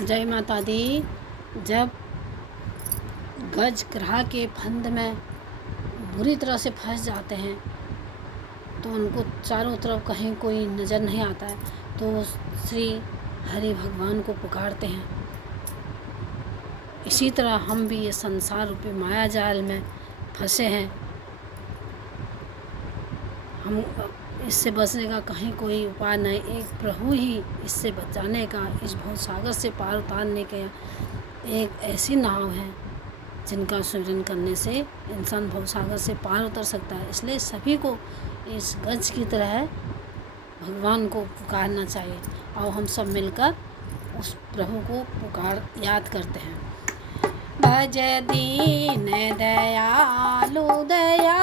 जय माता दी। जब गज ग्रह के फंद में बुरी तरह से फंस जाते हैं तो उनको चारों तरफ कहीं कोई नज़र नहीं आता है तो वो श्री हरि भगवान को पुकारते हैं। इसी तरह हम भी ये संसार रूपी माया जाल में फंसे हैं। हम इससे बचने का कहीं कोई उपाय नहीं, एक प्रभु ही इससे बचाने का, इस भव सागर से पार उतारने का एक ऐसी नाव है जिनका स्मरण करने से इंसान भव सागर से पार उतर सकता है। इसलिए सभी को इस गज की तरह भगवान को पुकारना चाहिए और हम सब मिलकर उस प्रभु को याद करते हैं। भज दीन दयालु दया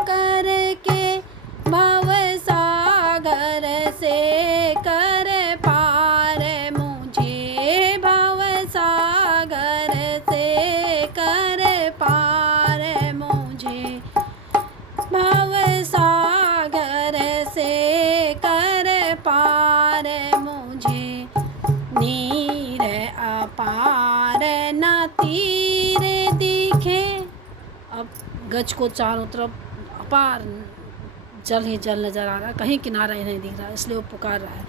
करके भव सागर से कर पार मुझे, भव सागर से कर पार मुझे, भव सागर से कर पार मुझे। नीर अपार न तीर दिखे। अब गज को चारों तरफ अपार जल ही जल नजर आ रहा है, कहीं किनारा ही नहीं दिख रहा, इसलिए वो पुकार रहा है।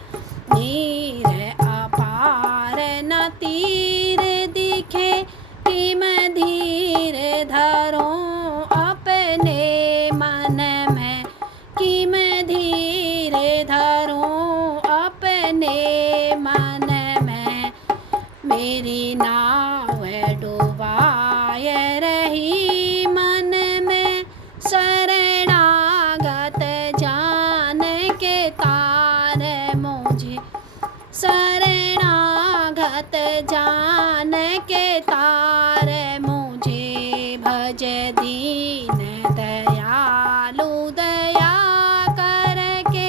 नीर अपार न तीर दिखे कि मैं धीर धरूं अपने मन में, कि मैं धीर धरूं अपने मन में। मेरी नाव डुबाए रही मन में, शरणागत जान के तार मुझे, शरणागत जान के तार मुझे। भज दीन दयालु दया करके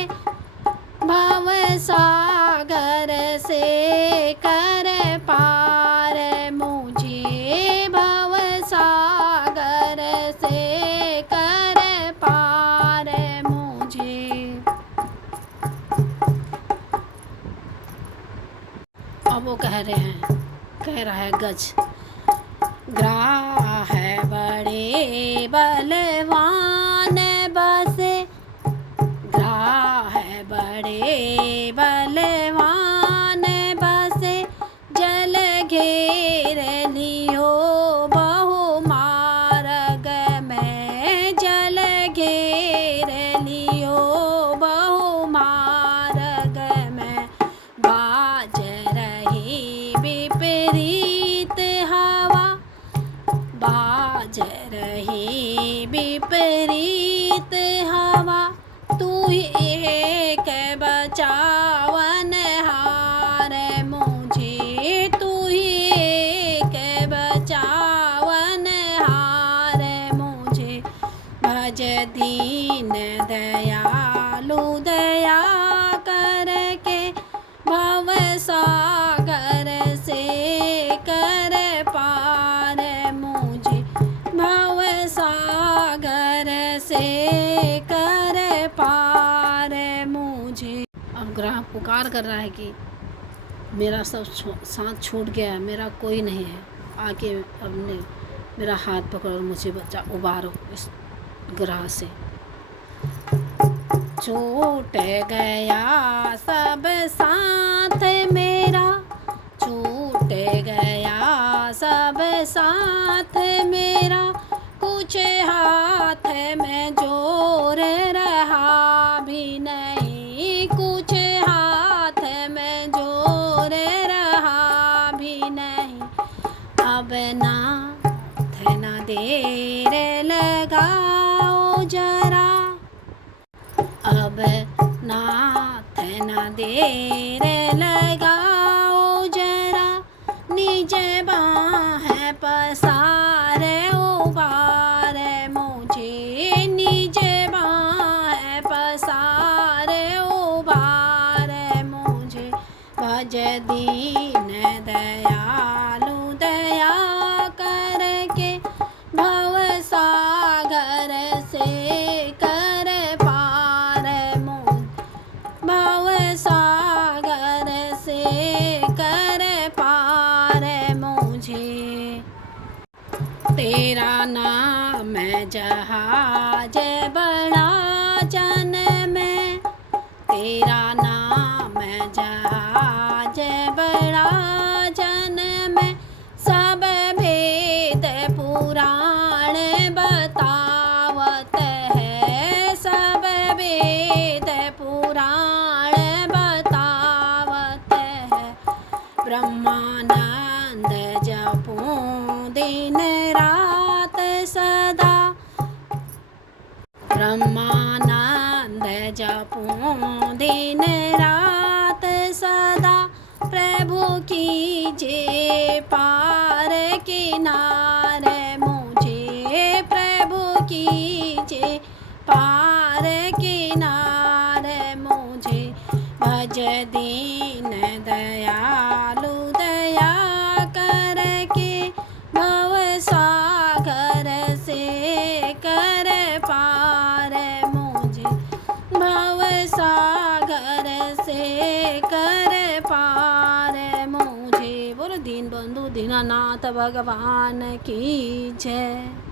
भव सागर से कर पार मुझे, भव सागर से कर पार मुझे। अब वो कह रहा है गज, ग्राह है बड़े बलवान बसे, ग्राह है बड़े बलवान बसे, जल घेर लियो बहु मार्ग में, जल घेर लियो बहु मार्ग में। बाज रही विपरीत हवा, बाज रही विपरीत हवा, तू ही एक बचावन हार मुझे, तू ही एक बचावन हार मुझे। भज दीन दयालु दया करके भव सागर से कर पार मुझे, भव सागर से कर पार मुझे। अब ग्राह पुकार कर रहा है कि मेरा सब साथ छूट गया है, मेरा कोई नहीं है, आके अपने मेरा हाथ पकड़ो, मुझे बचा उबारो इस ग्राह से। छूट गया सब साथ मेरा, छूट गया सब साथ मेरा, कुछ हाथ में जोर रहा भी नहीं, कुछ हाथ में जोर रहा भी नहीं। अब ना देर लगाओ जरा, अब ना देर लगाओ जरा, निज बाह पसार उबार मुझे, निज बाह पसार उबार मुझे। भज दीन दयालु दया करके भव सागर से कर पार मुझे, भव सागर से कर पार तेरा नाम है जहाज बड़ा जन में, तेरा नाम है जहाज बड़ा जन में। सब भेद पुराण बतावत है, सब वेद पुराण बतावत है। ब्रह्मानंद जपूं दिन रात सदा, ब्रह्मानंद जपूं दिन रात सदा। प्रभु कीजिए पार किनारे मुझे, प्रभु कीजिए पार किनारे मुझे। भज दीन दयालु दया करके, भव सागर से कर पार मुझे, भव सागर से कर पार मुझे। बोलो दीन बंधु दीनानाथ भगवान की जय।